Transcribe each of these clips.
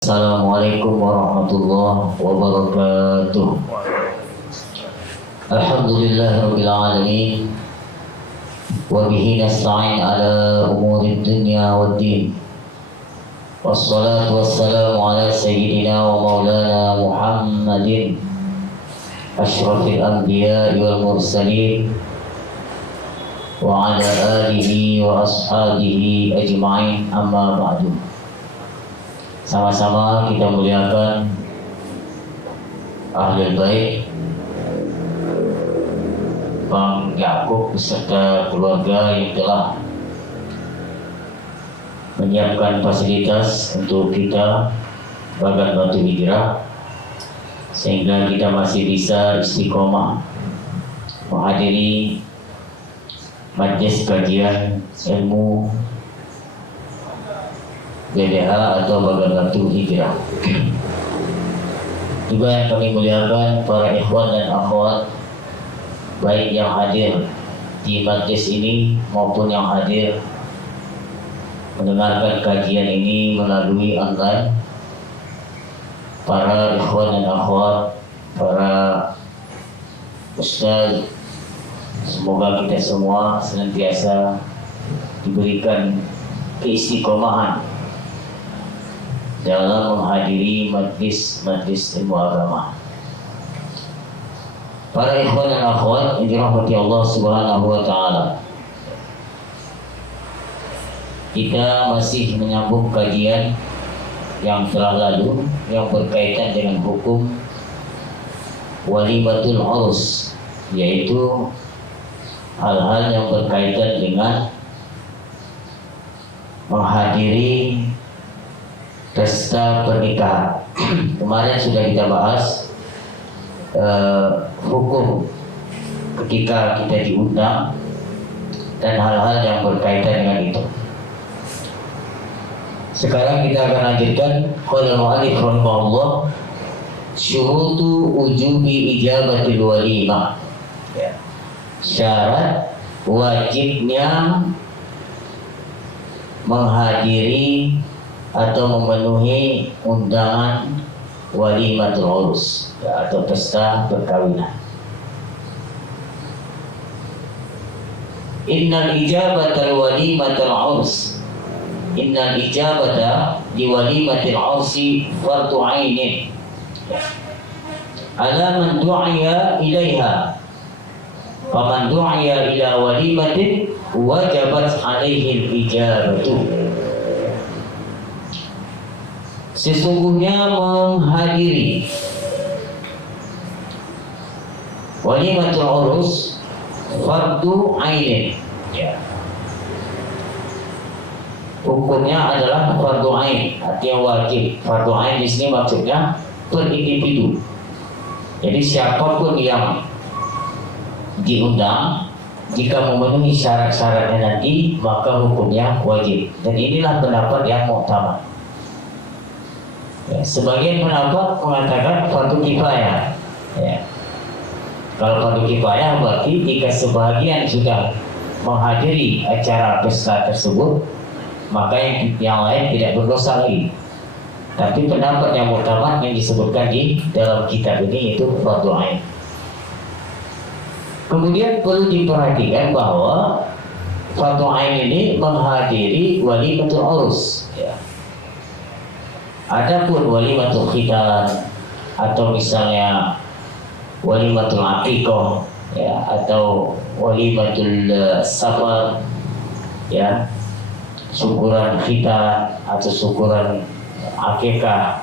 Assalamualaikum warahmatullahi wabarakatuh. Alhamdulillahirabbil alamin. Wa bihi nasta'in ala umurid dunya waddin. Wassalatu wassalamu ala sayyidina wa maulana Muhammadin asyrafil anbiya'i wal mursalin wa ala alihi wa ashabihi ajma'in, amma ba'du. Sama-sama kita muliakan Ahlul Bait, Bang Yakub beserta keluarga yang telah menyiapkan fasilitas untuk kita Bagan Batu Hijrah, sehingga kita masih bisa istiqomah menghadiri majlis kajian ilmu BDH atau Bagan Batu Hijrah. Juga yang kami muliakan para ikhwan dan akhwat, baik yang hadir di majlis ini maupun yang hadir mendengarkan kajian ini melalui online. Para ikhwan dan akhwat, para ustaz, semoga kita semua senantiasa diberikan keistiqomahan dalam menghadiri majlis ilmu agama. Para ikhwan dan akhwat yang dirahmati Allah Subhanahu wa taala, kita masih menyambung kajian yang telah lalu yang berkaitan dengan hukum walimatul urus, yaitu hal-hal yang berkaitan dengan menghadiri pesta pernikahan. Kemarin sudah kita bahas hukum ketika kita diundang dan hal-hal yang berkaitan dengan itu. Sekarang kita akan lanjutkan qala al-mu'allif rahimahullah, syurutu wujubi ijabatil walimah. Syarat wajibnya menghadiri atau memenuhi undangan walimatul urus, atau pesta perkawinan. Innal ijabata walimatul urus, innal ijabata di walimatil ursi fardu ainin ala man du'iya ilaiha, faman du'iya ila walimatin wajabat alaihi al-ijabatu. Sesungguhnya menghadiri walimatul urus fardu ainin, hukumnya adalah fardu ain, artinya wajib. Fardu ain di sini maksudnya per individu. Jadi siapapun yang diundang, jika memenuhi syarat-syaratnya nanti, maka hukumnya wajib. Dan inilah pendapat yang muktamad. Sebagian pendapat mengatakan fardu kifayah. Kalau fardu kifayah berarti jika sebagian sudah menghadiri acara pesta tersebut, maka yang lain tidak berdosa lagi. Tapi pendapat yang muktamad yang disebutkan di dalam kitab ini itu fardu ain. Kemudian perlu diperhatikan bahwa fardu ain ini menghadiri walimatul urus. Adapun walimatul khitan atau misalnya walimatul aqiqah, atau walimatul safar, syukuran khitan atau syukuran akikah,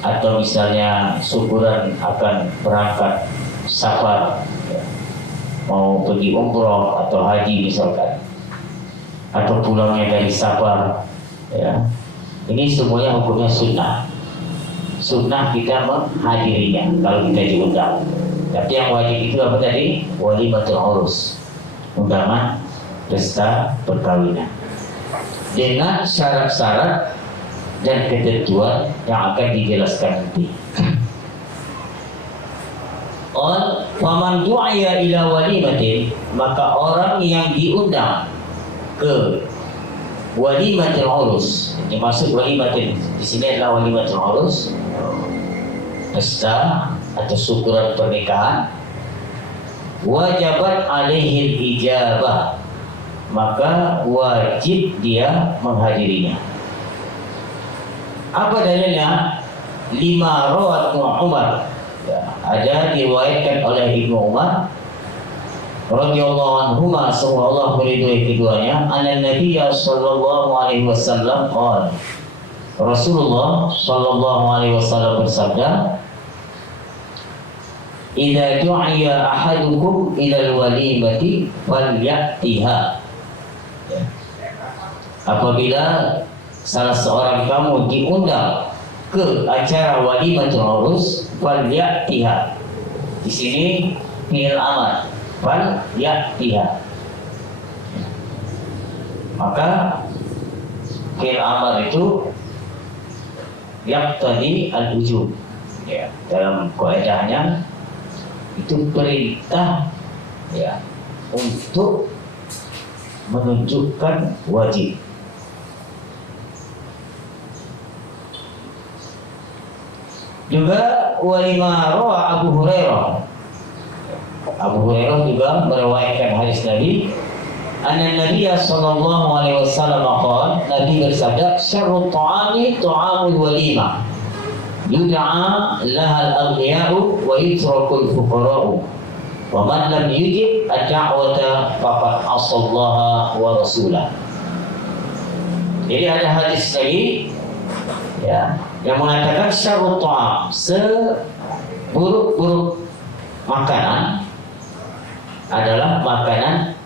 atau misalnya syukuran akan berangkat safar, mau pergi umroh atau haji misalkan, atau pulangnya dari safar, ini semuanya hukumnya sunnah. Sunnah kita menghadirinya kalau kita diundang. Tapi yang wajib itu apa tadi? Walimatul urus, undangan pesta perkawinan, dengan syarat-syarat dan ketentuan yang akan dijelaskan nanti. Faman du'iya ila walimatin, maka orang yang diundang ke walimatul urus. Dimaksud walimatul di sini adalah walimatul urus, pesta atau syukuran pernikahan. Wajabat alaihi ijabah, maka wajib dia menghadirinya. Apa dalilnya? Lima rawat Umar, ya, ada diriwayatkan oleh Ibnu Umar radhiyallahu anhuma, semoga Allah meridhai keduanya, anna Nabiy sallallahu alaihi wasallam qala, Rasulullah sallallahu alaihi wasallam bersabda, idza du'iya ahadukum ila al-walimati falyatiha. Apabila salah seorang kamu diundang ke acara walimatul urus, falyatiha. Di sini fi'il amar, falyatiha. Maka fi'il amar itu yaqtadi al-wujub. Ya, dalam kaidahnya itu perintah, ya, untuk menunjukkan wajib. Juga walima rawa Abu Hurairah. Abu Hurairah juga meriwayatkan hadis Nabi, anna Nabiy sallallahu alaihi wasallam qala, Nabi bersabda, syarrut ta'ami ta'amul walimah, yud'a laha al-aghniya'u wa yutrakul fuqara'u, wa man lam yujib ad-da'wata faqad asallaha wa rasulah. Jadi ada hadis lagi, ya, yang mengatakan syarrut ta'am, seburuk-buruk makanan adalah makanan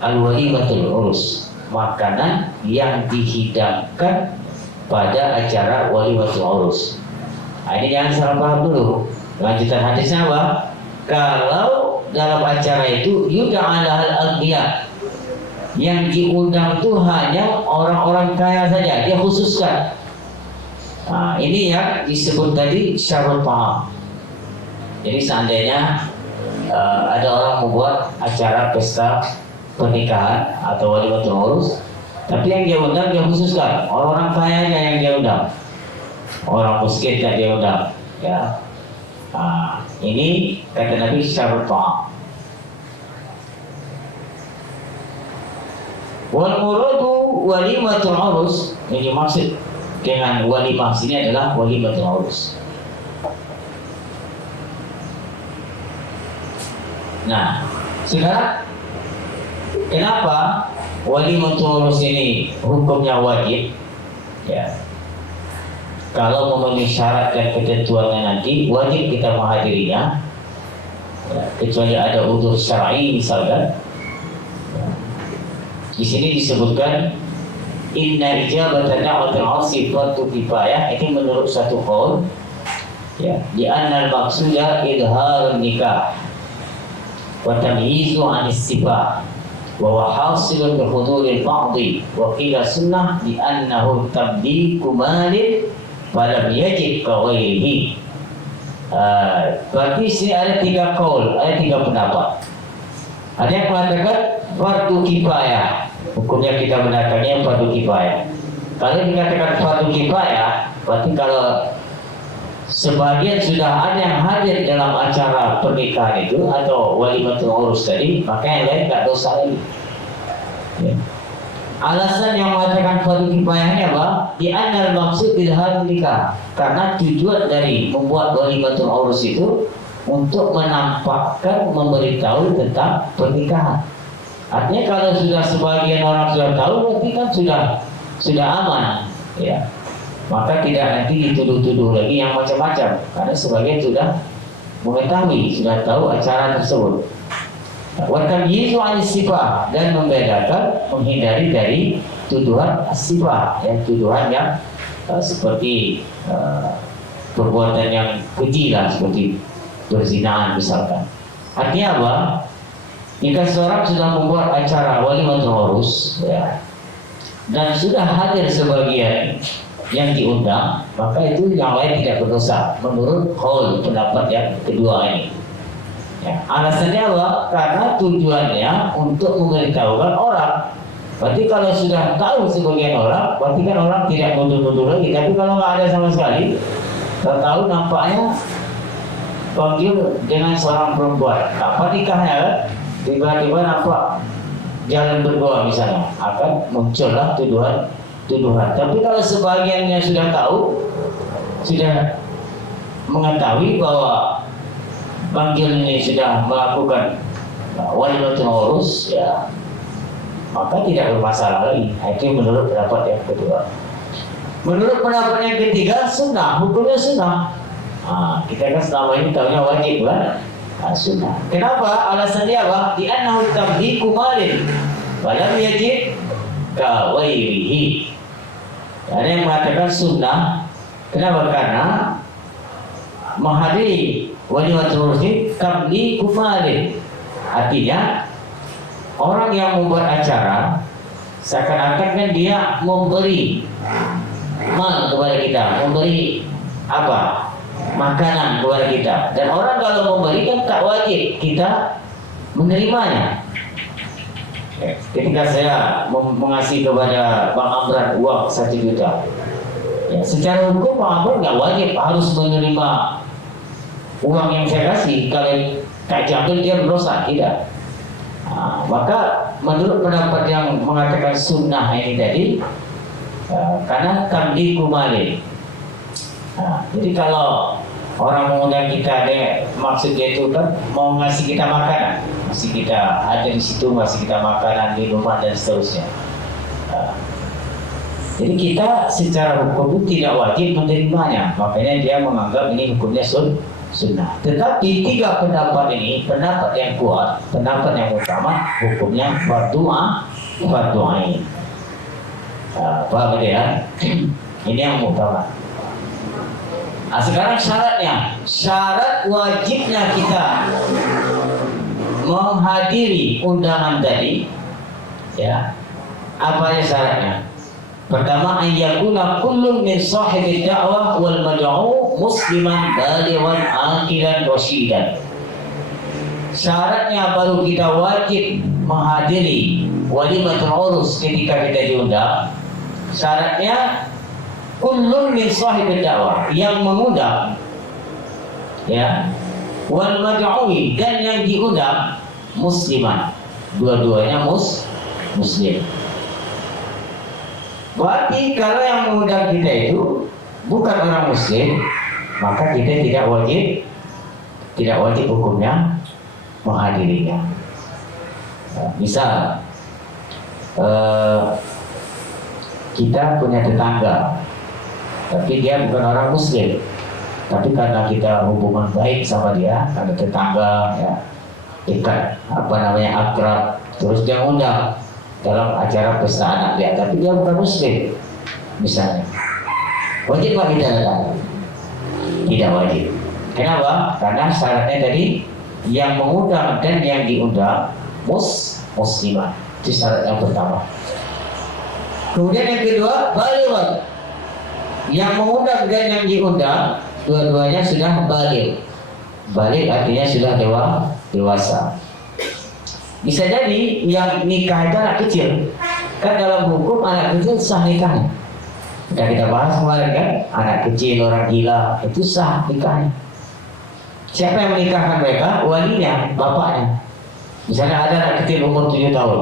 al-walimatul urus, makanan yang dihidangkan pada acara walimatul urus. Nah, ini jangan salah paham dulu. Lanjutan hadisnya apa? Kalau dalam acara itu yud'a lahal aghniya, yang diundang itu hanya orang-orang kaya saja, dia khususkan. Nah, ini yang disebut tadi syarrut ta'am. Jadi seandainya ada orang membuat acara pesta pernikahan atau walimatul urus, tapi yang dia undang dia khususkan orang-orang kayanya yang dia undang, orang miskin yang dia undang, ya. Nah, ini kata Nabi syarrut ta'am. Wal muradu walimatul urus, yang dimaksud dengan walimah sini adalah walimatul urus. Nah, sekarang kenapa walimatul urus ini hukumnya wajib? Ya, kalau memenuhi syarat dan ketentuannya nanti wajib kita menghadirinya, ya, kecuali ada udzur syar'i misalkan. Ya. Di sini disebutkan inna ijabata da'watil 'asi fardu kifayah, ini menurut satu qaul, ya, di anna al-maqsuda idharun nikah wa tamyizu 'anis sifah wa huwa hasilun bi huduril ba'dhi wa qila sunnah di annahu tabdiku malin falam yajib ka ghairihi. Berarti sini ada tiga qaul, ada tiga pendapat. Ada yang mengatakan fardu kifayah, hukumnya kita benarkannya fardu kifayah. Kalau dikatakan fardu kifayah, berarti kalau sebagian sudah ada yang hadir dalam acara pernikahan itu atau walimatul urus tadi, maka yang lain nggak dosa lagi. Ya. Alasan yang mengatakan fardu kifayahnya apa? Di anal maksud idhar nikah, karena tujuan dari membuat walimatul urus itu untuk menampakkan, memberitahu tentang pernikahan. Artinya kalau sudah sebagian orang sudah tahu, berarti kan sudah aman, ya. Maka tidak nanti dituduh-tuduh lagi yang macam-macam, karena sebagian sudah mengetahui, sudah tahu acara tersebut. Wakan yizu anisifah, dan membedakan, menghindari dari tuduhan asifah, ya, tuduhan yang seperti perbuatan yang keji lah, seperti perzinaan misalkan. Artinya apa? Jika seorang sudah membuat acara walimatul urus, ya, dan sudah hadir sebagian yang diundang, maka itu yang lain tidak berdosa menurut qaul pendapat yang kedua ini. Ya, alasannya apa? Karena tujuannya untuk memberitahukan orang Berarti kalau sudah tahu sebagian orang, berarti kan orang tidak mundur-mundur lagi. Tapi kalau nggak ada sama sekali, tahu nampaknya panggil dengan seorang perempuan, apa nikahnya kan? Tiba-tiba nampak jalan berdua misalnya, akan muncullah tuduhan. Tapi kalau sebagiannya sudah tahu, sudah mengetahui bahwa panggil ini sudah melakukan walimatul urus, ya maka tidak bermasalah lagi. Itu menurut pendapat yang kedua. Menurut pendapat yang ketiga, sunnah, hukumnya sunnah. Kita kan selama ini tahunya wajib kan? Sunnah. Kenapa? Alasannya apa? Di annahu tabdiku malin walam yajib ka wairihi. Ada yang mengatakan sunnah. Kenapa? Karena menghadiri walimatul urus tabdiku malin. Artinya orang yang membuat acara seakan-akan kan dia memberi mal kepada kita, memberi apa? Makanan kepada kita. Dan orang kalau memberi kan tak wajib kita menerimanya. Ketika saya mengasih kepada Bang Amran uang 1 juta, ya, secara hukum Bang Amran nggak wajib harus menerima uang yang saya kasih. Kalau tak jambil dia berdosa, tidak. Maka menurut pendapat yang mengatakan sunnah ini tadi, karena tamliku malin. Jadi kalau orang mengundang kita, maksudnya itu kan mau ngasih kita makanan, ngasih kita ada di situ, ngasih kita makanan, minuman dan seterusnya. Jadi kita secara hukum itu tidak wajib menerimanya, makanya dia menganggap ini hukumnya sunnah. Tetapi 3 pendapat ini, pendapat yang kuat, pendapat yang utama, hukumnya fardu ain. Paham ya? Ini yang utama. Sekarang syaratnya, syarat wajibnya kita menghadiri undangan tadi, ya, apa ya syaratnya? Pertama, ayyakuna kullun min sahibi da'wah wal mad'u musliman balighan aqilan rasyidan. Syaratnya baru kita wajib menghadiri walimatul urus ketika kita diundang. Syaratnya kullun min sahibi da'wah, yang mengundang, ya, wal mad'u, dan yang diundang musliman, dua-duanya muslim. Berarti kalau yang mengundang kita itu bukan orang muslim, maka kita tidak wajib hukumnya menghadirinya. Misal kita punya tetangga, tapi dia bukan orang muslim, tapi karena kita hubungan baik sama dia, karena tetangga, ya, dekat, akrab, terus dia undang dalam acara pesta anak dia, tapi dia bukan muslim misalnya, wajib nggak kita datang? Tidak wajib. Kenapa? Karena syaratnya tadi yang mengundang dan yang diundang muslimah, itu syarat yang pertama. Kemudian yang kedua, baligh, yang mengundang dan yang diundang dua-duanya sudah baligh. Baligh artinya sudah dewasa. Bisa jadi yang nikah itu anak kecil. Kan dalam hukum anak kecil sah nikahnya. Sudah kita bahas kemarin kan, anak kecil, orang gila, itu sah nikahnya. Siapa yang menikahkan mereka? Walinya, bapaknya. Misalnya ada anak kecil umur 7 tahun,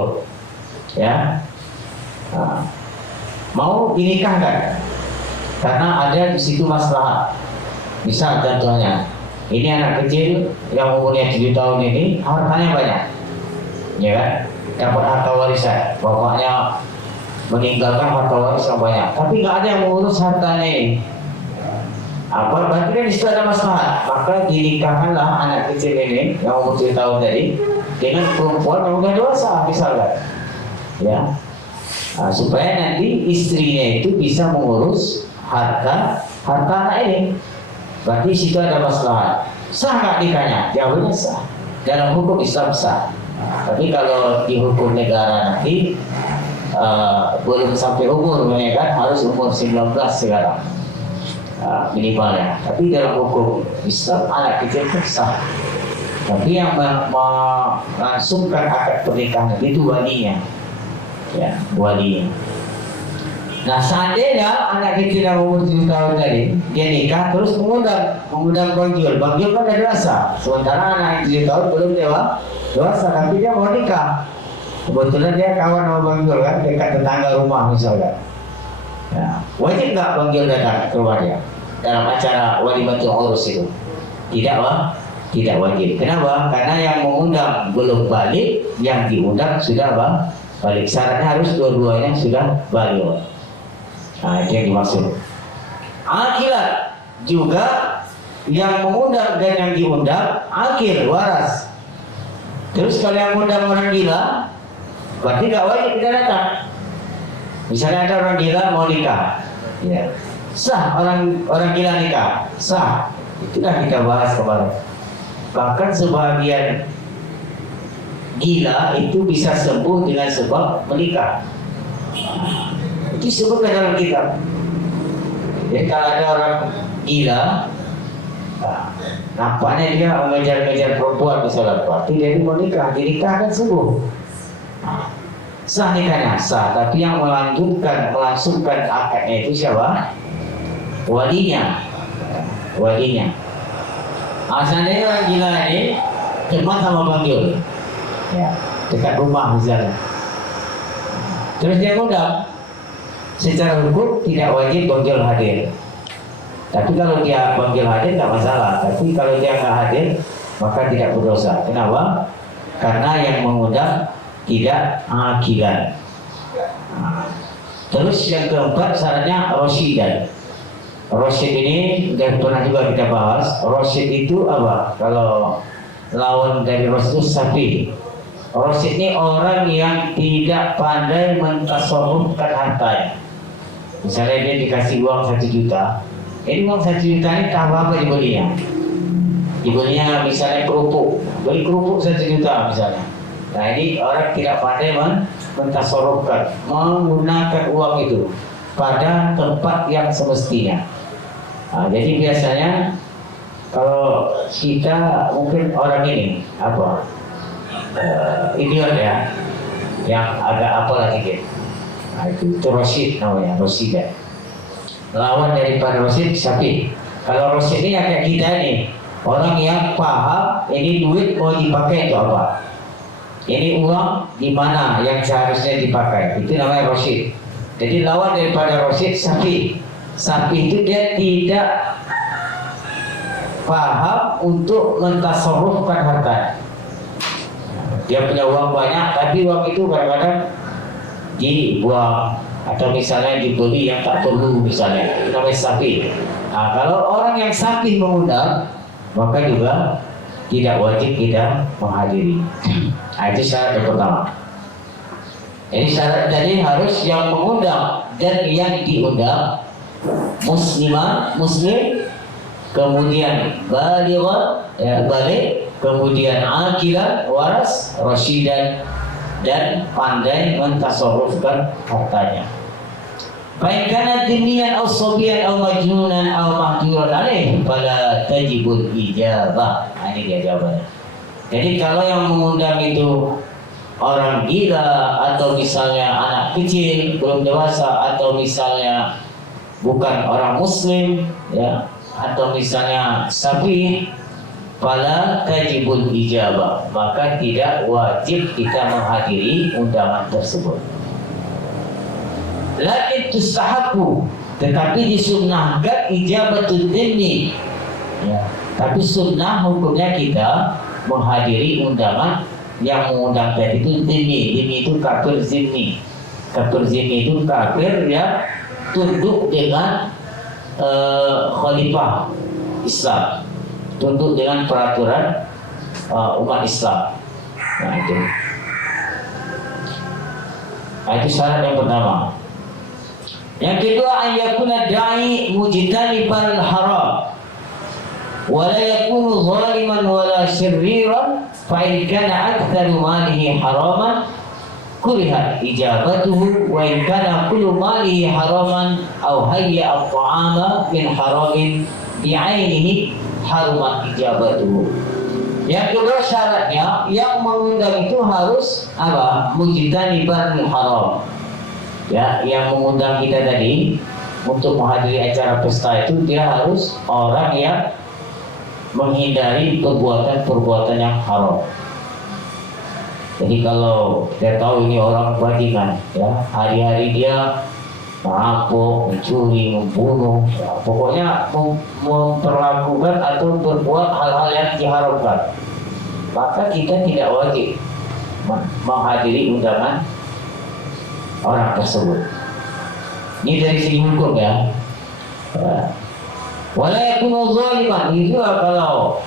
ya, mau dinikahkan karena ada di situ maslahat. Misal contohnya, ini anak kecil yang umurnya 7 tahun ini hartanya banyak, ya kan, dapat harta warisan, bapaknya meninggalkan harta warisan banyak, tapi nggak ada yang mengurus hartanya ini. Berarti kan disitu ada masalah, maka dinikahkanlah anak kecil ini yang umur 7 tahun tadi dengan perempuan yang udah dewasa misalkan, ya, supaya nanti istrinya itu bisa mengurus harta anak ini. Berarti situ ada masalah. Sah nggak nikahnya? Jawabannya sah. Dalam hukum Islam sah. Tapi kalau di hukum negara nanti belum sampai umur, ya kan, harus umur 19 sekarang minimalnya. Tapi dalam hukum Islam anak kecil itu sah. Tapi yang melangsungkan akad pernikahan itu walinya. ya, walinya. Nah, seandainya anak kecil yang umur 7 tahun tadi dia nikah terus mengundang bangjul kan ada dewasa, sementara anak yang 7 tahun belum dewasa tapi dia mau nikah. Kebetulan dia kawan sama bangjul kan, dekat tetangga rumah misalnya. Ya, wajib nggak bangjul datang ke rumah dia dalam acara walimatul urus itu? Tidak wajib. Kenapa? Karena yang mengundang belum balik, yang diundang sudah balik. Syaratnya harus dua-duanya sudah balik. Nah, itu yang dimaksud. Akilat juga yang mengundang dan yang diundang akil, waras. Terus kalau yang mengundang orang gila, berarti nggak wajib kita datang. Misalnya ada orang gila mau nikah, ya. Sah orang gila nikah, sah. Itulah kita bahas kemarin. Bahkan sebagian gila itu bisa sembuh dengan sebab menikah. Itu sebutkan dalam kitab. Jadi kalau ada orang gila, nampaknya dia mengejar-ngejar perempuan misalnya, berarti dia mau nikah, dinikahkan sembuh. Sah nikahnya, sah. Tapi yang melangsungkan akadnya itu siapa? Walinya. Seandainya orang gila ini teman sama bangjul, ya, dekat rumah misalnya. Terus dia ngundang, secara hukum tidak wajib bangjul hadir. Tapi kalau dia bangjul hadir tidak masalah. Tapi kalau dia nggak hadir maka tidak berdosa. Kenapa? Karena yang mengundang tidak akilan. Terus yang keempat syaratnya rosyidan. Rosyid ini sudah pernah juga kita bahas. Rosyid itu apa? Kalau lawan dari rosyid itu sapi. Rosyid ini orang yang tidak pandai mentasarrufkan hartanya. Misalnya dia dikasih uang 1 juta. Ini uang 1 juta ini apa dibelinya? Dibelinya misalnya kerupuk. Beli kerupuk 1 juta misalnya. Nah, ini orang tidak pandai mentasarrufkan, menggunakan uang itu pada tempat yang semestinya. Nah, jadi biasanya kalau kita mungkin orang ini idiot ya, yang agak apalah dikit. Nah, itu rosyid namanya, rosyidan. Lawan daripada rosyid sapi. Kalau rosyid ini kayak kita nih, orang yang paham ini duit mau dipakai untuk apa. Ini uang di mana yang seharusnya dipakai. Itu namanya rosyid. Jadi lawan daripada rosyid sapi. Sapi itu dia tidak paham untuk mentasarrufkan harta. Dia punya uang banyak, tapi uang itu kadang-kadang dibuang atau misalnya dibeli yang tak perlu misalnya. Itu namanya sapi. Nah, kalau orang yang sapi mengundang, maka juga tidak wajib kita menghadiri. Nah, itu syarat yang pertama. Ini syarat tadi harus yang mengundang dan yang diundang muslim, kemudian balik, kemudian akilan, waras, rasyidan, dan pandai mentasarrufkan hartanya. Baik kana dinian aw sabiyan aw majnunan aw mahjuran alaih fala tajibul ijabah. Ini dia jawabannya. Jadi kalau yang mengundang itu orang gila atau misalnya anak kecil belum dewasa atau misalnya bukan orang muslim ya, atau misalnya sapi, fala tajibul ijabah, maka tidak wajib kita menghadiri undangan tersebut. Lakin tustahabu, tetapi disunnahkan ijabatul dini ya. Tapi sunnah hukumnya kita menghadiri undangan yang mengundang tadi itu dini itu kafir zimmi. Kafir zimmi itu kafir yang tunduk dengan khalifah Islam, tunduk dengan peraturan umat Islam. Nah itu syarat yang pertama. Yang kedua, ayyakuna da'i mujtaniban haram wa la yakunu zaliman wa la syirriran, fa in kana aktsaru malihi haraman kurihat ijabatuhu, wa in kana kullu malihi haraman aw hayya at-ta'ama min haramin bi'ainihi harumat ijabatuhu. Yang kedua syaratnya yang mengundang itu harus apa? Mujtaniban haram. Ya, yang mengundang kita tadi untuk menghadiri acara pesta itu dia harus orang yang menghindari perbuatan-perbuatan yang haram. Jadi kalau dia tahu ini orang bajingan, ya hari-hari dia merampok, mencuri, membunuh, ya, pokoknya memperlakukan atau berbuat hal-hal yang diharamkan, maka kita tidak wajib menghadiri undangan orang tersebut. Ini dari segi hukum ya. Wala yakunu zaliman, itu kalau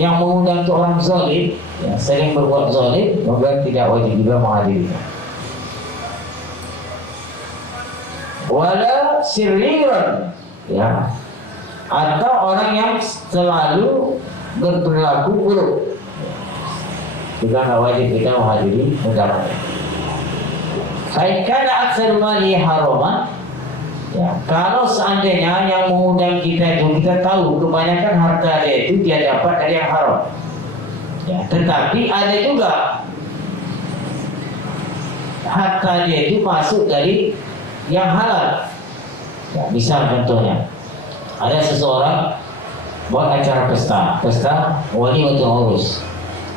yang mengundang itu orang zalim, ya, sering berbuat zalim, maka tidak wajib juga menghadirinya. Wala sirriran, ya, atau orang yang selalu berperilaku buruk, juga nggak wajib kita menghadiri undangan. Faikana aksar mali haraman, ya, kalau seandainya yang mengundang kita itu kita tahu kebanyakan harta dia itu dia dapat dari yang haram, ya, tetapi ada juga harta dia itu masuk dari yang halal. Ya, misal contohnya ada seseorang buat acara pesta wali untuk urus,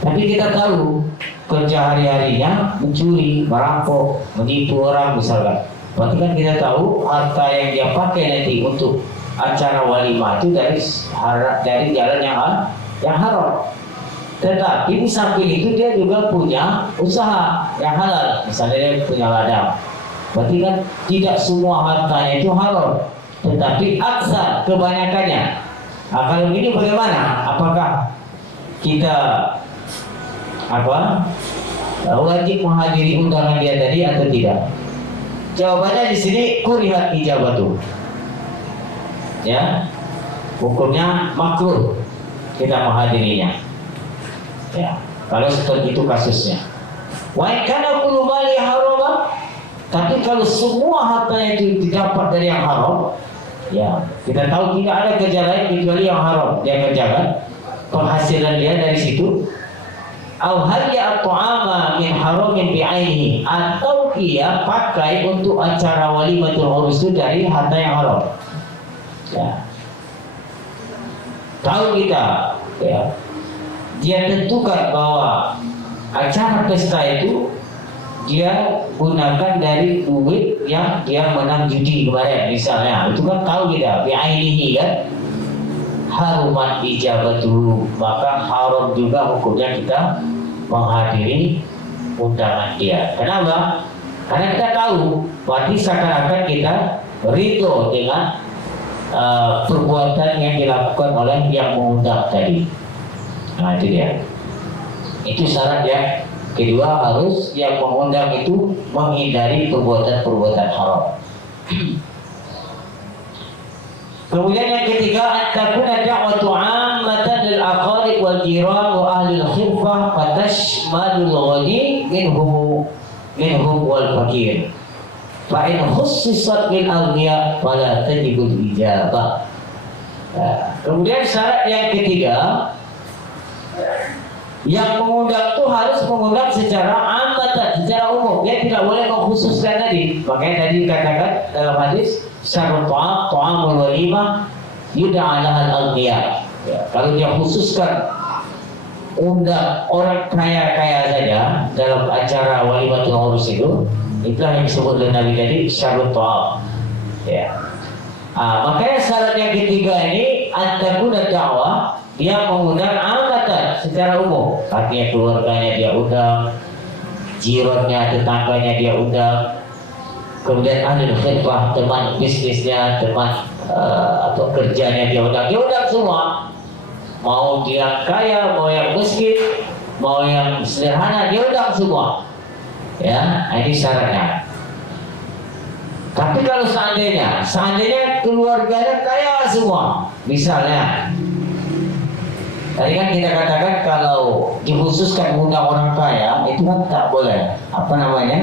tapi kita tahu kerja hari-harinya mencuri, merampok, menipu orang misalkan. Berarti kan kita tahu harta yang dia pakai nanti untuk acara walimah itu dari jalan yang haram. Tetapi di samping itu dia juga punya usaha yang halal, misalnya dia punya ladang. Berarti kan tidak semua hartanya itu haram, tetapi aksar kebanyakannya. Nah, kalau ini bagaimana? Apakah kita wajib menghadiri undangan dia tadi atau tidak? Jawabannya di sini kurihat ijabatu. Ya, hukumnya makruh kita menghadirinya. Ya, kalau seperti itu kasusnya. Wa kana kullu mali haram, tapi kalau semua hartanya itu didapat dari yang haram, ya kita tahu tidak ada kerja lain kecuali yang haram dia kerjakan, penghasilan dia dari situ. Au hadiya at-ta'ama min haramin bi'ainihi, atau dia pakai untuk acara walimatul urus itu dari harta yang haram. Ya. Tahu kita, ya, dia tentukan bahwa acara pesta itu dia gunakan dari duit yang dia menang judi kemarin misalnya, itu kan tahu kita bi'ainihi kan, haruman ijabatu, maka haram juga hukumnya kita menghadiri undangan dia. Kenapa? Karena kita tahu berarti seakan-akan kita ridho dengan perbuatan yang dilakukan oleh yang mengundang tadi. Nah itu dia. Itu syarat yang kedua, harus yang mengundang itu menghindari perbuatan-perbuatan haram. Kemudian yang ketiga, at-takuna da'watu 'ammatan lil aqarib wal jiran wa ahli al-khifah fatashmalul ghani minhum wal fakir. Fa in khussisat lil aghniya fala tajibul ijabah. Kemudian syarat yang ketiga, yang mengundang itu harus mengundang secara ammatan, secara umum. Dia tidak boleh mengkhususkan tadi. Makanya tadi dikatakan dalam hadis, syarul ta'amul walimah yud'a lahal aghniya. Ya, kalau dia khususkan undang orang kaya-kaya saja dalam acara walimatul urus itu, itulah yang disebut oleh Nabi tadi syarul ta'am. Ya. Makanya syarat yang ketiga ini antakuna dakwah, dia mengundang amatan secara umum, artinya keluarganya dia undang, jirannya, tetangganya dia undang, kemudian ahli khidmah, teman bisnisnya, teman atau kerjanya dia undang semua. Mau dia kaya, mau yang miskin, mau yang sederhana, dia undang semua. Ya, ini syaratnya. Tapi kalau seandainya keluarganya kaya semua, misalnya, tadi kan kita katakan kalau dikhususkan mengundang orang kaya itu kan tak boleh. Apa namanya?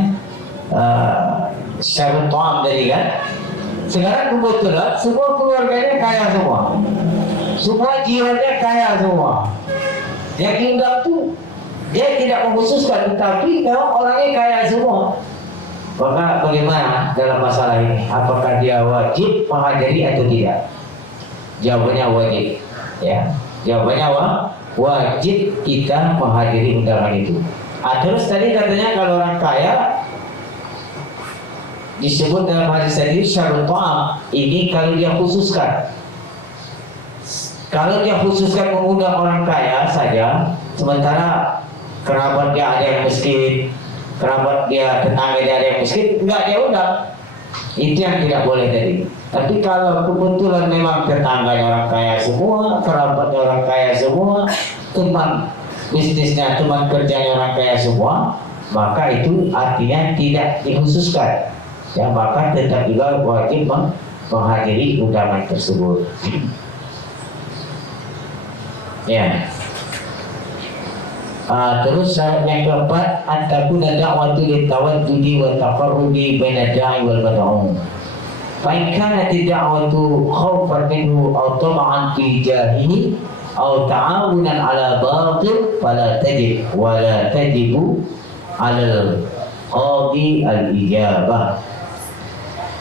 Syarul ta'am tadi kan. Sekarang kebetulan semua keluarganya kaya semua, semua jirannya kaya semua. Yang diundang tuh dia tidak mengkhususkan, tetapi kalau orangnya kaya semua, maka bagaimana dalam masalah ini? Apakah dia wajib menghadiri atau tidak? Jawabannya wajib. Ya, jawabannya wajib kita menghadiri undangan itu. Terus tadi katanya kalau orang kaya disebut dalam hadis tadi syarut ta'am. Ini kalau dia khususkan. Kalau dia khususkan mengundang orang kaya saja, sementara kerabat dia ada yang miskin, kerabat dia, tetangga dia ada yang miskin, enggak dia undang. Itu yang tidak boleh tadi. Tapi kalau kebetulan memang tetangganya orang kaya semua, kerabatnya orang kaya semua, teman bisnisnya, teman kerjanya orang kaya semua, maka itu artinya tidak dikhususkan. Ya, maka tetap juga wajib menghadiri undangan tersebut. Ya. Terus syarat yang keempat, antakuna da'watu litawaddudi wa taqarrubi baina da'i wal mad'u. Fa in kanat da'watu khawfan minhu aw tama'an fi jahihi aw ta'awunan 'ala batil fala tajib wa la tajibu 'ala al-qadi al-ijabah.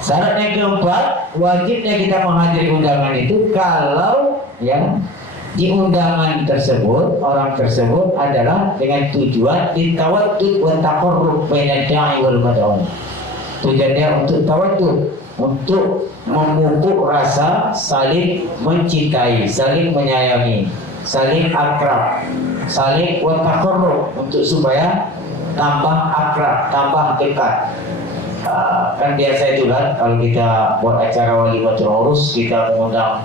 Syarat yang keempat, wajibnya kita menghadiri undangan itu kalau ya di undangan tersebut, orang tersebut adalah dengan tujuan ditawaddud wa taqarrub baina da'i wal mad'un. Tujuannya untuk tawaddud, untuk memupuk rasa saling mencintai, saling menyayangi, saling akrab, saling wa taqarrub, untuk supaya tambah akrab, tambah dekat. Kan biasa itu kan kalau kita buat acara walimatul urus, kita mengundang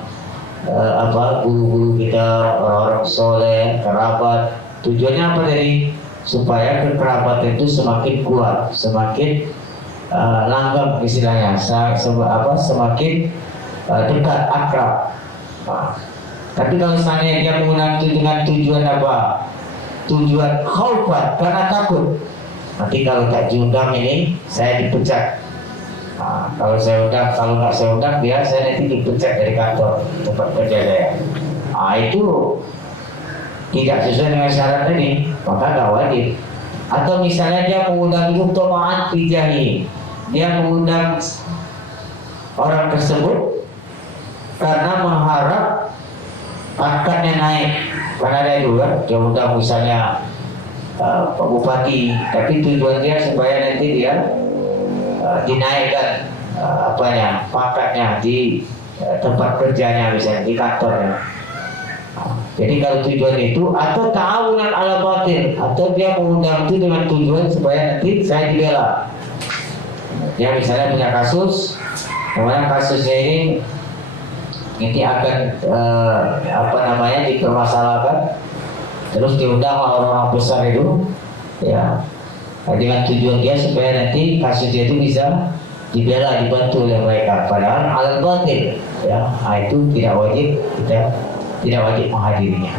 guru-guru kita, orang soleh, kerabat. Tujuannya apa tadi? Supaya kekerabatan itu semakin kuat, semakin langgam istilahnya, semakin dekat, akrab. Tapi kalau misalnya dia menggunakan itu dengan tujuan apa? Tujuan khaufan, karena takut. Nanti kalau tak diundang ini, saya dipecat. Kalau saya undang, kalau nggak saya undang, biar saya nanti dipecat dari kantor tempat kerja saya. Itu tidak sesuai dengan syarat tadi, maka nggak wajib. Atau misalnya dia mengundang itu toma'an fijahi, dia mengundang orang tersebut karena mengharap pangkatnya naik. Karena ada juga dia undang misalnya Pak Bupati, tapi tujuan dia supaya nanti dia dinaikkan pangkatnya di tempat kerjanya, misalnya di kantornya. Jadi kalau tujuan itu, atau ta'awunan ala batil, atau dia mengundang itu dengan tujuan supaya nanti saya dibela. Dia misalnya punya kasus, kemudian kasusnya ini akan dipermasalahkan, terus diundang orang-orang besar itu, ya, dengan tujuan dia supaya nanti kasus dia itu bisa dibela, dibantu oleh mereka. Padahal alat batil, ya, itu tidak wajib, kita tidak wajib menghadirinya.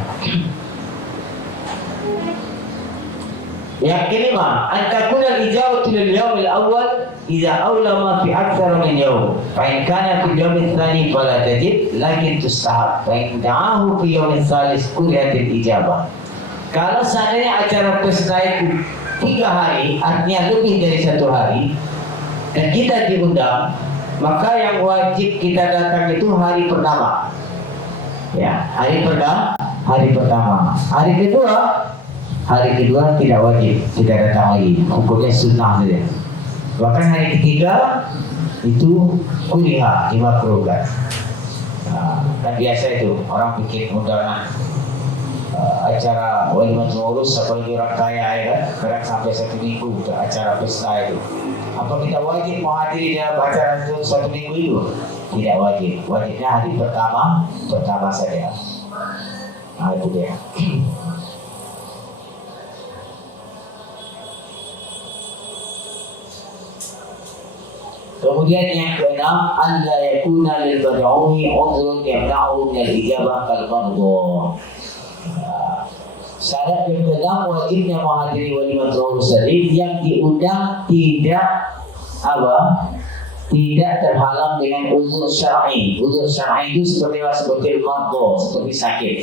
Yang kelima, antakuna al-ijabatu lil yawm al-awwal idza awlama fi akthar min yawm. Fa in kana fi yawm al-thani fala tajib, lakin tustahab. Fa in da'ahu fi yawm al-thalith kurihat al-ijabah. Kalau seandainya acara pesta itu 3 hari, artinya lebih dari 1 hari, dan kita diundang, maka yang wajib kita datang itu hari pertama. Ya, hari pertama. Hari kedua tidak wajib, tidak datang lagi. Hukumnya sunnah saja. Bahkan hari ketiga itu kuriha, dimakruhkan. Kan biasa itu orang bikin undangan acara walimatul urus, apalagi orang kaya, ya kan, kadang sampai 1 minggu untuk acara pesta itu. Apa kita wajib menghadiri dalam acara itu 1 minggu itu? Tidak wajib. Wajibnya hari pertama saja. Itu dia. Kemudian yang keenam, alla yakuna lil bad'uni 'udhrun yamna'u min al-ijabah kal marḍa. Syarat yang keenam, wajibnya menghadiri walimatul urus yang diundang tidak terhalang dengan uzur syar'i. Uzur syar'i itu seperti marḍa, seperti sakit.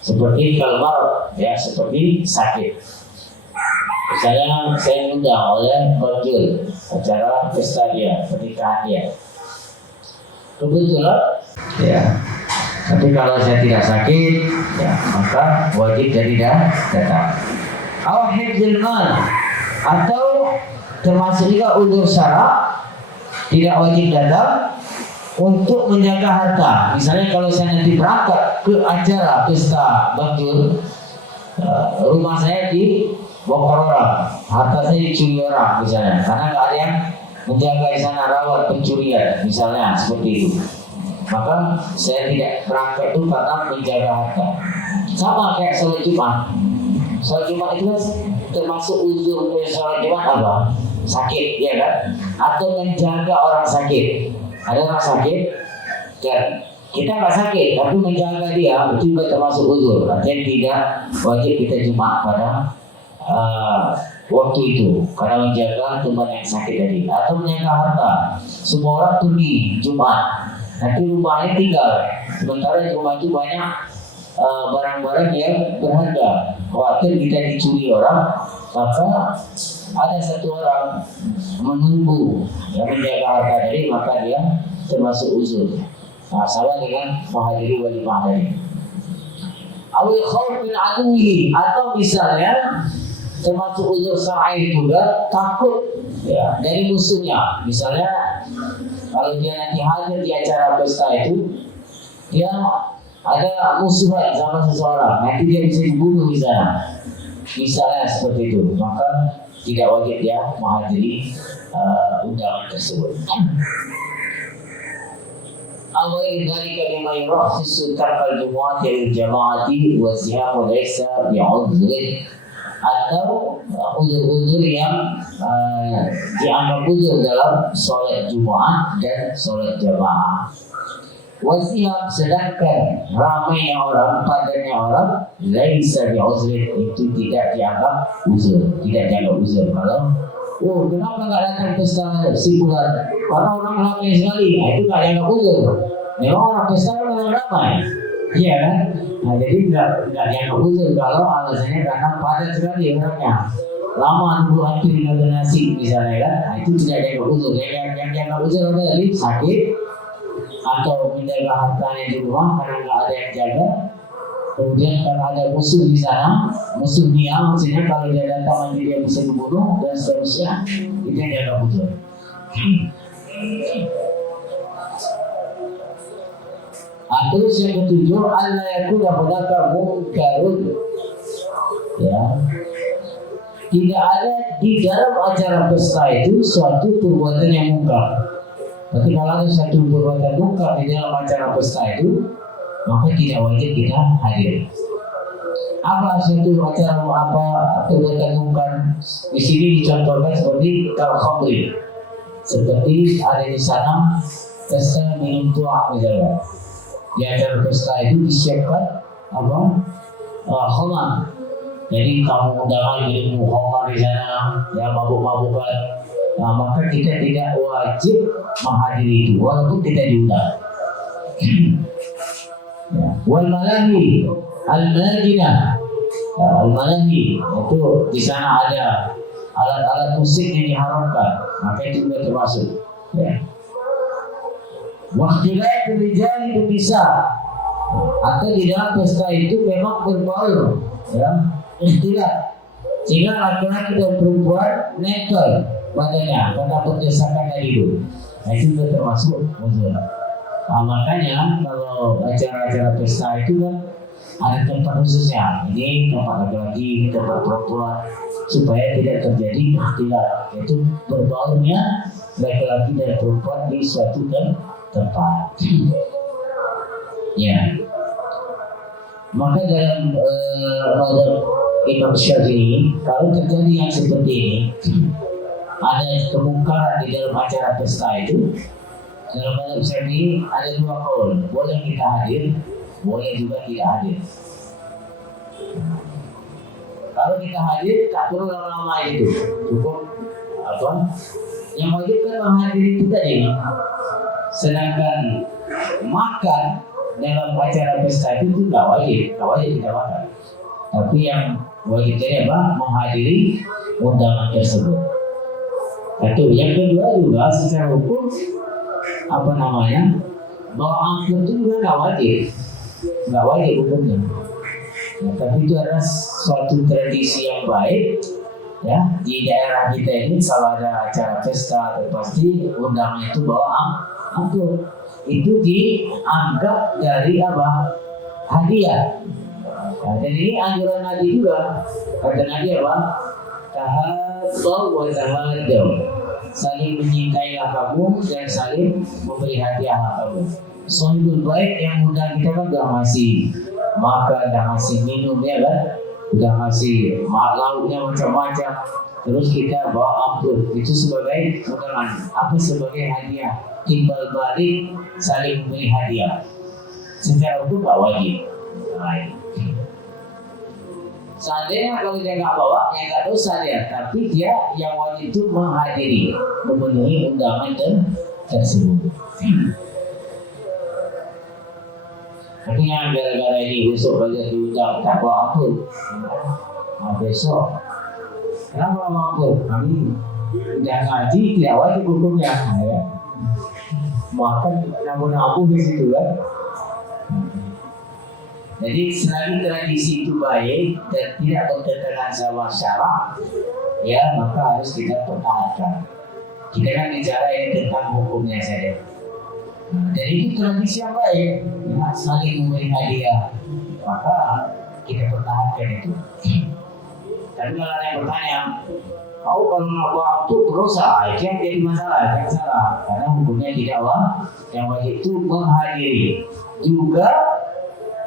seperti kalmar, ya seperti sakit. Misalnya saya diundang oleh Bajul acara pesta dia, pernikahan dia. Kebetulan, ya. Tapi kalau saya tidak sakit, ya maka wajib saya tidak datang. Awal hifdzul mal, atau termasuk juga uzur syara, tidak wajib datang untuk menjaga harta. Misalnya kalau saya nanti berangkat ke acara pesta Bajul, rumah saya di bongkar orang, harta saya dicuri orang misalnya, karena nggak ada yang menjaga di sana, rawat pencurian misalnya seperti itu, maka saya tidak berangkat itu karena menjaga harta. Sama kayak sholat Jumat. Sholat Jumat itu termasuk uzur sholat Jumat apa? Sakit, ya kan? Atau menjaga orang sakit. Ada orang sakit, dan kita nggak sakit, tapi menjaga dia itu juga termasuk uzur. Artinya tidak wajib kita Jumat pada waktu itu, karena menjaga teman yang sakit tadi. Atau menjaga harta. Semua orang pergi Jumat, nanti rumahnya tinggal, sementara di rumah itu banyak barang-barang yang berharga. Khawatir kita dicuri orang, maka ada satu orang menunggu yang menjaga harta tadi, maka dia termasuk uzur. Nah, sama dengan menghadiri walimah tadi. Awil khauf min aduwi, atau misalnya termasuk uzur syar'i juga takut ya dari musuhnya. Misalnya kalau dia nanti hadir di acara pesta itu, dia ada musuhan sama seseorang, nanti dia bisa dibunuh di sana. Misalnya seperti itu, maka tidak wajib dia menghadiri undangan tersebut. Awal dari kalimat yurahhisu tarkal jumu'ati lil jama'ati wa zihamu laysa bi'udhrin, atau uzur-uzur yang dianggap uzur dalam sholat Jumat dan sholat jamaah. Wasihab, sedangkan ramainya orang, padatnya orang, laisa bi'udhrin, itu tidak dianggap uzur, tidak dianggap uzur. Kalau kenapa nggak datang pesta simpulan? Karena orang ramai sekali, itu nggak dianggap uzur. Memang orang pesta kan memang ramai, iya kan? Nah, jadi nggak dianggap uzur kalau alasannya karena padat sekali orangnya, lama nunggu antri dengan nasi misalnya kan, nah, itu tidak dianggap uzur. Yang dianggap uzur apa tadi? Sakit, atau menjaga hartanya di rumah karena nggak ada yang jaga. Kemudian karena ada musuh di sana, musuh dia, maksudnya kalau dia datang nanti dia bisa dibunuh dan seterusnya, itu yang dianggap uzur. Terus yang ketujuh, Allah yakuna hunaka munkarun, ya, tidak ada di dalam acara pesta itu suatu perbuatan yang mungkar. Berarti kalau ada satu perbuatan mungkar di dalam acara pesta itu, maka tidak wajib kita hadir. Apa suatu acara apa perbuatan mungkar? Di sini dicontohkan seperti khamri, seperti ada di sana pesta minum tua misalnya. Di acara pesta itu disiapkan apa? Khamar. Jadi kamu undangan minum khamar di sana, ya mabuk-mabukan. Nah, maka kita tidak wajib menghadiri itu walaupun kita diundang. Wal malahi al-madinah, al-malahi itu di sana ada alat-alat musik yang diharamkan, maka itu juga termasuk. Ya. Waktulah rijal bisa, atau di dalam pesta itu memang berbaur, ya, ikhtilaf, sehingga laki-laki dan perempuan nempel badannya karena berdasarkan dari itu. Nah, itu juga termasuk uzur. Nah, makanya kalau acara-acara pesta itu kan ada tempat khususnya, ini tempat laki-laki, tempat perempuan, supaya tidak terjadi ikhtilaf, yaitu berbaurnya laki-laki dan perempuan di suatu tempat. Ya. Maka dalam mazhab Imam Syafi'i, kalau terjadi yang seperti ini, ada kemungkaran di dalam acara pesta itu, dalam mazhab Syafi'i ada dua kaul, boleh kita hadir, boleh juga tidak hadir. Kalau kita hadir, tak perlu lama-lama itu, cukup apa? Yang wajib kan menghadiri kita ini. Sedangkan makan dalam acara pesta itu nggak wajib kita makan. Tapi yang wajib tadi apa? Menghadiri undangan tersebut. Satu. Yang kedua juga secara hukum apa namanya? Bawa angkut itu juga nggak wajib hukumnya. Ya, tapi itu adalah suatu tradisi yang baik. Ya, di daerah kita ini kalau ada acara pesta pasti undangan itu bawa angkut. Itu dianggap dari apa? Hadiah. Nah, dan ini anjuran Nabi juga. Kata Nabi apa? Tahabbau wa tahaddaw. Saling menyintailah kamu dan saling memberi hadiah kamu. Sohibul baik yang undang kita kan udah ngasih makan, udah ngasih minum ya kan, udah ngasih lauknya macam-macam. Terus kita bawa amplop itu sebagai undangan, apa sebagai hadiah. Timbal balik saling memberi hadiah. Secara hukum nggak wajib. Seandainya kalau dia nggak bawa, ya nggak dosa dia. Tapi dia yang wajib itu menghadiri, memenuhi undangan tersebut. Tapi yang gara-gara ini besok belajar diundang tak bawa ampun. Nah, besok kenapa bawa ampun? Kami udah ngaji tidak wajib hukumnya. Ya. Makan namun ampun di situ kan. Jadi selagi tradisi itu baik dan tidak bertentangan sama syarak, ya maka harus kita pertahankan. Kita kan bicara ini tentang hukumnya saja. Dan itu tradisi yang baik, ya, saling memberi hadiah, maka kita pertahankan itu. Tapi kalau ada yang bertanya, kau kalau nggak bawa itu dosa, itu yang jadi masalah, yang salah. Karena hukumnya tidak wajib, yang wajib itu menghadiri.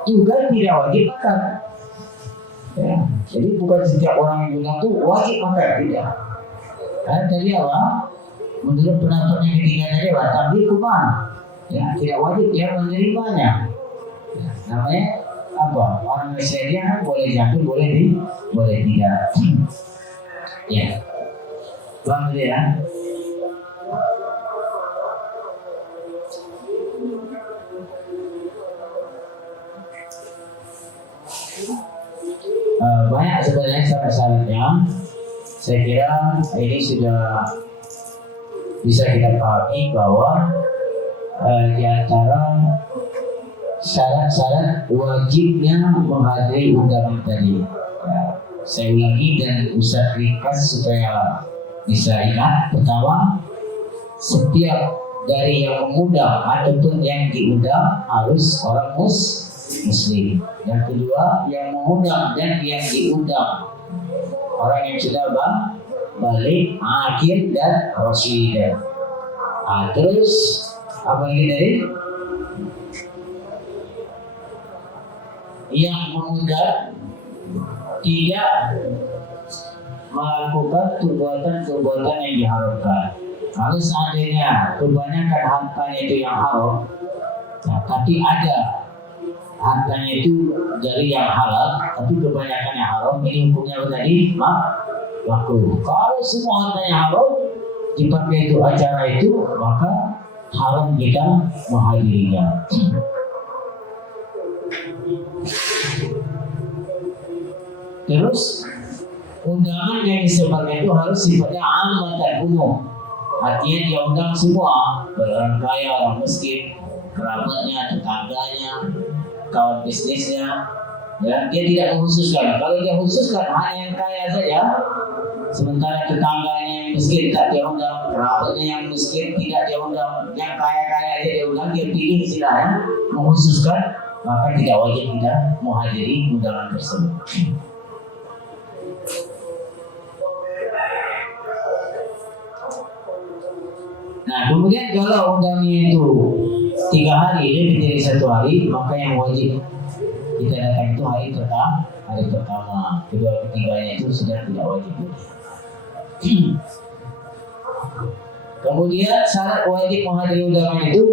Juga tidak wajib makan. Ya, jadi bukan setiap orang yang bilang itu wajib makan, tidak. Karena tadi apa? Menurut pendapat yang ketiga tadi apa? Tapi kuman. Ya, tidak wajib dia menerimanya. Ya, namanya apa? Orang Islam boleh jatuh, boleh tidak. Ya, bang ya. Banyak sebenarnya syarat-syaratnya. Saya kira ini sudah bisa kita pahami bahwa di antara syarat-syarat wajibnya menghadiri undangan tadi. Ya, saya ulangi dan Ustaz ringkas supaya bisa ingat. Pertama, setiap dari yang mengundang ataupun yang diundang harus orang Muslim. Yang kedua, yang mengundang dan yang diundang orang yang sudah balik, akil dan rasyid. Terus apa lagi tadi? Yang mengundang tidak melakukan perbuatan yang diharamkan. Kalau seandainya kebanyakan hartanya itu yang haram, nah, tapi ada hartanya itu dari yang halal, tapi kebanyakan yang haram, ini hukumnya tadi makruh. Kalau semua hartanya haram dipakai itu acara itu, maka haram kita menghadirinya. Terus undangan yang disebarkan itu harus sifatnya aman dan umum. Artinya dia undang semua, orang kaya, orang miskin, kerabatnya, tetangganya, kawan bisnisnya. Ya, dia tidak mengkhususkan. Kalau dia khususkan hanya yang kaya saja, sementara tetangganya yang miskin tak dia undang, kerabatnya yang miskin tidak dia undang, yang kaya-kaya aja dia undang, dia pilih istilahnya mengkhususkan, maka tidak wajib kita menghadiri undangan tersebut. Nah, kemudian kalau undangnya itu 3 hari lebih dari 1 hari, maka yang wajib kita datang itu hari pertama, kedua, ketiganya itu sudah tidak wajib. Kemudian syarat wajib menghadiri undangan itu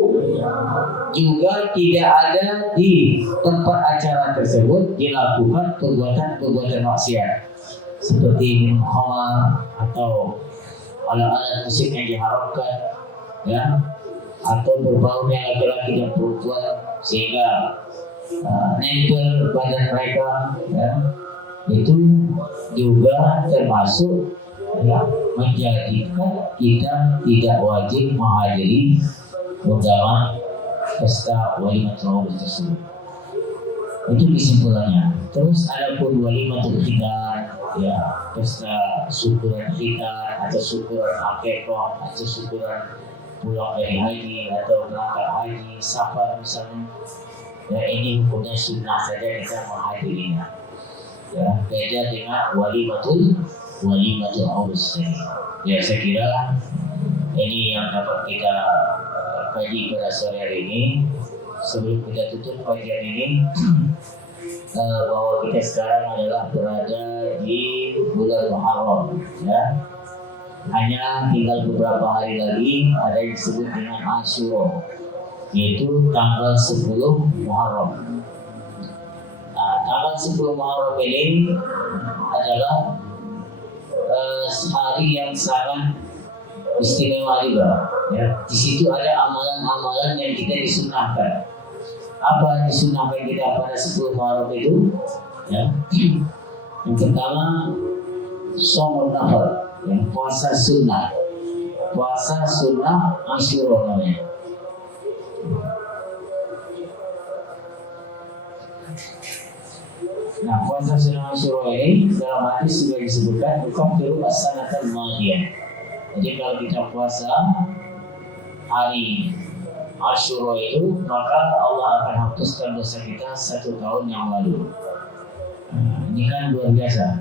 juga tidak ada di tempat acara tersebut dilakukan perbuatan maksiat seperti minum khamar atau alat-alat musik yang diharamkan, ya, atau berbau yang laki-laki dan perempuan sehingga nempel badan mereka, ya, itu juga termasuk ya, menjadikan kita tidak wajib menghadiri undangan pesta walimatul urus tersebut. Itu kesimpulannya. Terus ada pun walimatul khitan, ya, pesta syukuran khitan atau syukuran akikah atau syukuran pulang dari haji atau berangkat haji, safar misalnya. Ya, ini hukumnya sunnah saja kita menghadirinya. Ya, beda dengan walimatul urus. Ya, saya kira ini yang dapat kita kaji pada sore hari ini. Sebelum kita tutup kajian ini, bahwa kita sekarang adalah berada di bulan Muharram, ya. Hanya tinggal beberapa hari lagi ada yang disebut dengan Asyura, yaitu tanggal 10 Muharram. Nah, tanggal 10 Muharram ini adalah hari yang sangat istimewa juga, ya. Di situ ada amalan-amalan yang kita disunahkan. Apa yang disunahkan kita pada 10 Muharram itu? Ya. Yang pertama, shaum nafar, ya, puasa sunnah. Puasa sunnah Asyura namanya. Nah, puasa sunnah Asyura ini dalam hadis sudah disebutkan yukaffiru as-sanatal madiyah. Jadi kalau kita puasa hari Asyura itu, maka Allah akan hapuskan dosa kita 1 tahun yang lalu. Nah, ini kan luar biasa.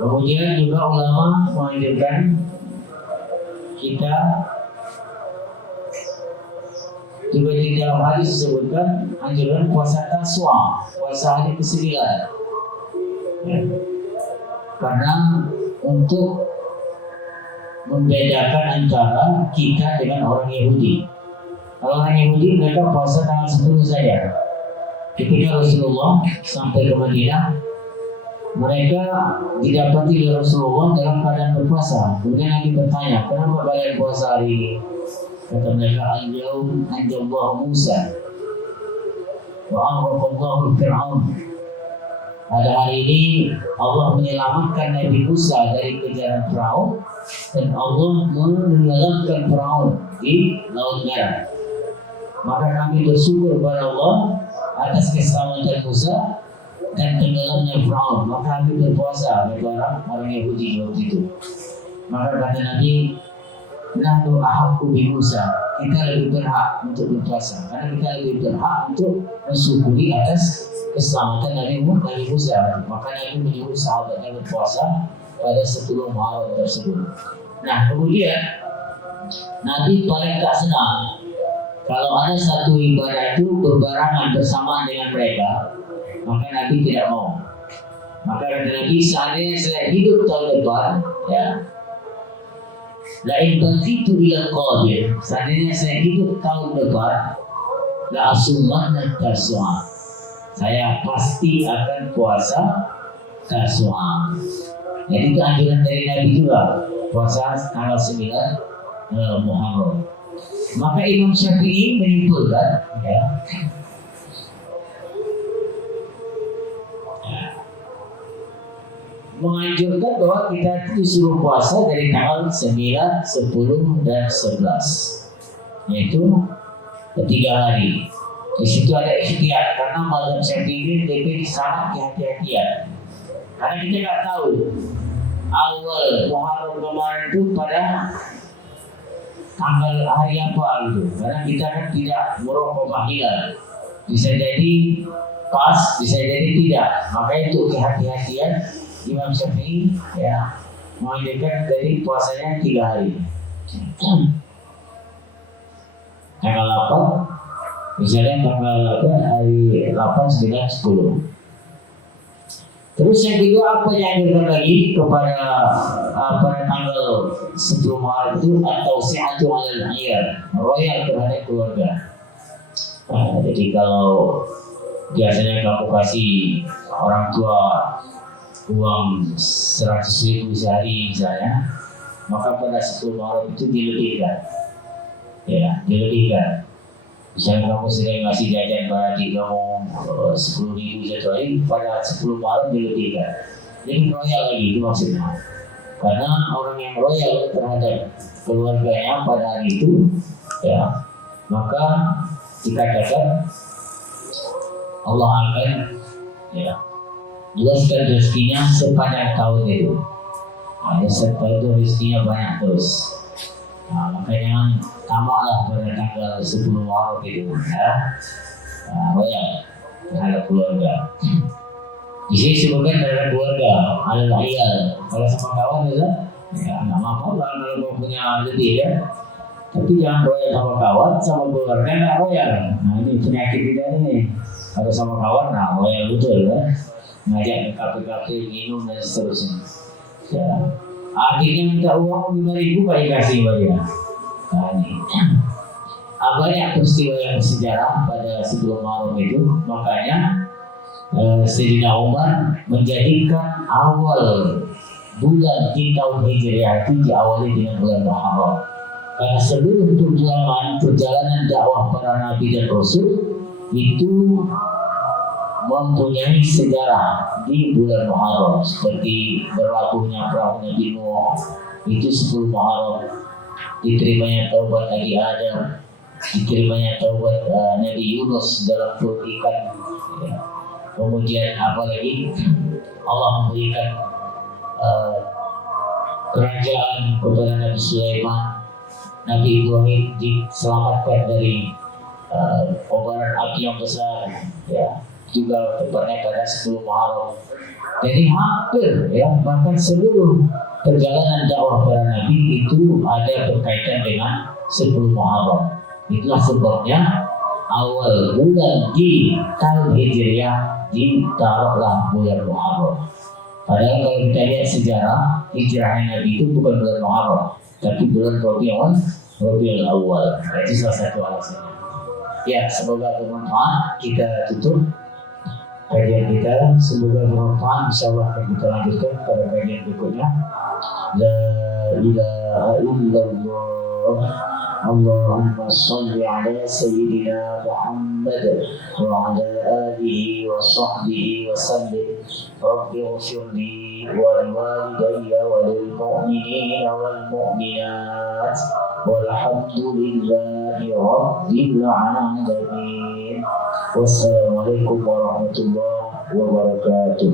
Kemudian juga ulama menganjurkan kita juga di dalam hadis disebutkan anjuran puasa Taswa, puasa hari ke-9. Ya. Karena untuk membedakan antara kita dengan orang Yahudi. Kalau orang Yahudi mereka puasa tanggal 10 saja. Ketika Rasulullah sampai ke Madinah, mereka didapati oleh Rasulullah dalam keadaan berpuasa. Kemudian Nabi bertanya, kenapa kalian puasa hari ini? Kata mereka, al-yawm anjallahu Musa wa aghraqallahu Fir'aun. Pada hari ini Allah menyelamatkan Nabi Musa dari kejaran Firaun dan Allah menenggelamkan Firaun di Laut Merah. Maka kami bersyukur kepada Allah atas keselamatan Musa dan tenggelamnya Firaun. Maka kami berpuasa bagi orang Yahudi waktu itu. Maka kata Nabi, nahnu ahaqqu bi Musa, kita lebih berhak untuk berpuasa karena kita lebih berhak untuk mensyukuri atas keselamatan Nabi Musa. Maka Nabi menyuruh sahabatnya berpuasa pada 10 Muharram tersebut. Nah, kemudian Nabi paling tak senang kalau ada satu ibadah itu berbarengan bersamaan dengan mereka, maka Nabi tidak mau. Maka kata Nabi, seandainya saya hidup tahun depan, ya, lain bagitu ila qabil, seandainya saya hidup tahun depan, la asumanna taswa, saya pasti akan puasa Taswa. Jadi itu anjuran dari Nabi juga, puasa tanggal 9 Muharram. Maka Imam Syafi'i menyimpulkan, ya, menganjurkan bahwa kita disuruh puasa dari tanggal 9, 10, dan 11, yaitu 3 hari. Di situ ada ikhtiar karena mazhab Syafi'i lebih sangat kehati-hatian. Karena kita nggak tahu awal Muharram kemarin itu pada tanggal hari apa gitu. Karena kita kan tidak merokok hilal. Bisa jadi pas, bisa jadi tidak. Makanya itu kehati-hatian Imam Syafi'i, ya, menganjurkan dari puasanya 3 hari. Tanggal 8, misalnya tanggal hari 8, 9, 10. Terus yang kedua, apa yang dianjurkan lagi kepada pada tanggal 10 Muharram itu atau se'atu alal ayat, royal terhadap keluarga. Jadi kalau biasanya kamu kasih orang tua uang 100.000 sehari misalnya, maka pada 10 Muharram itu dilebihkan, ya, dilebihkan. Misalnya kamu sering ngasih jajan pada di kamu 10.000 satu hari, pada 10 Muharram dilebihkan. Jadi royal lagi itu maksudnya. Karena orang yang royal terhadap keluarganya pada hari itu, ya, maka dikatakan Allah akan, ya, luaskan rezekinya sepanjang tahun itu. Ada setahun itu rezekinya banyak terus. Nah, maka jangan tamaklah pada tanggal 10 Muharram itu, ya, royal terhadap keluarga. Di sini disebutkan terhadap keluarga, adalah ayah. Kalau sama kawan ya, nggak apa-apa kalau mau punya lebih, ya. Tapi jangan royal sama kawan, sama keluarga nggak royal. Nah ini penyakit kita ini. Kalau sama kawan, nah royal betul, ya. Ngajak ke kafe-kafe, minum dan seterusnya. Ya. Akhirnya minta uang 5.000 Pak dikasih dia. Nah ini. Banyak peristiwa yang sejarah pada sebelum Muharram itu, makanya Sayyidina Umar menjadikan awal bulan di tahun Hijriah itu diawali dengan bulan Muharram. Karena seluruh perjalanan dakwah para nabi dan rasul itu mempunyai sejarah di bulan Muharram, seperti berlakunya perahu Nabi Nuh itu 10 Muharram, diterimanya taubat Nabi Adam, diterimanya taubat Nabi Yunus dalam perut ikan, ya. Kemudian apalagi Allah memberikan kerajaan kepada Nabi Sulaiman, Nabi Ibrahim diselamatkan dari kobaran api yang besar, ya, juga tepatnya pada 10 Muharram. Jadi hampir, ya, bahkan seluruh perjalanan dakwah para nabi itu ada berkaitan dengan 10 Muharram. Itulah sebabnya awal bulan di tahun Hijriah ditaruhlah bulan Muharram. Padahal kalau kita lihat sejarah hijrahnya Nabi itu bukan bulan Muharram, tapi bulan Rabiul Awal. Itu salah satu alasannya. Ya, semoga bermanfaat. Kita tutup kajian kita. Semoga bermanfaat. Insyaallah akan kita lanjutkan pada kajian berikutnya. La ilaha illallah. Allahumma salli ala Sayyidina Muhammad wa ala alihi wa sahbihi wa sallim. Rabbi ighfirli wa liwalidayya wa lil mu'minina wal mu'minat walhamdulillahi rabbil alamin. Wassalamualaikum warahmatullahi wabarakatuh.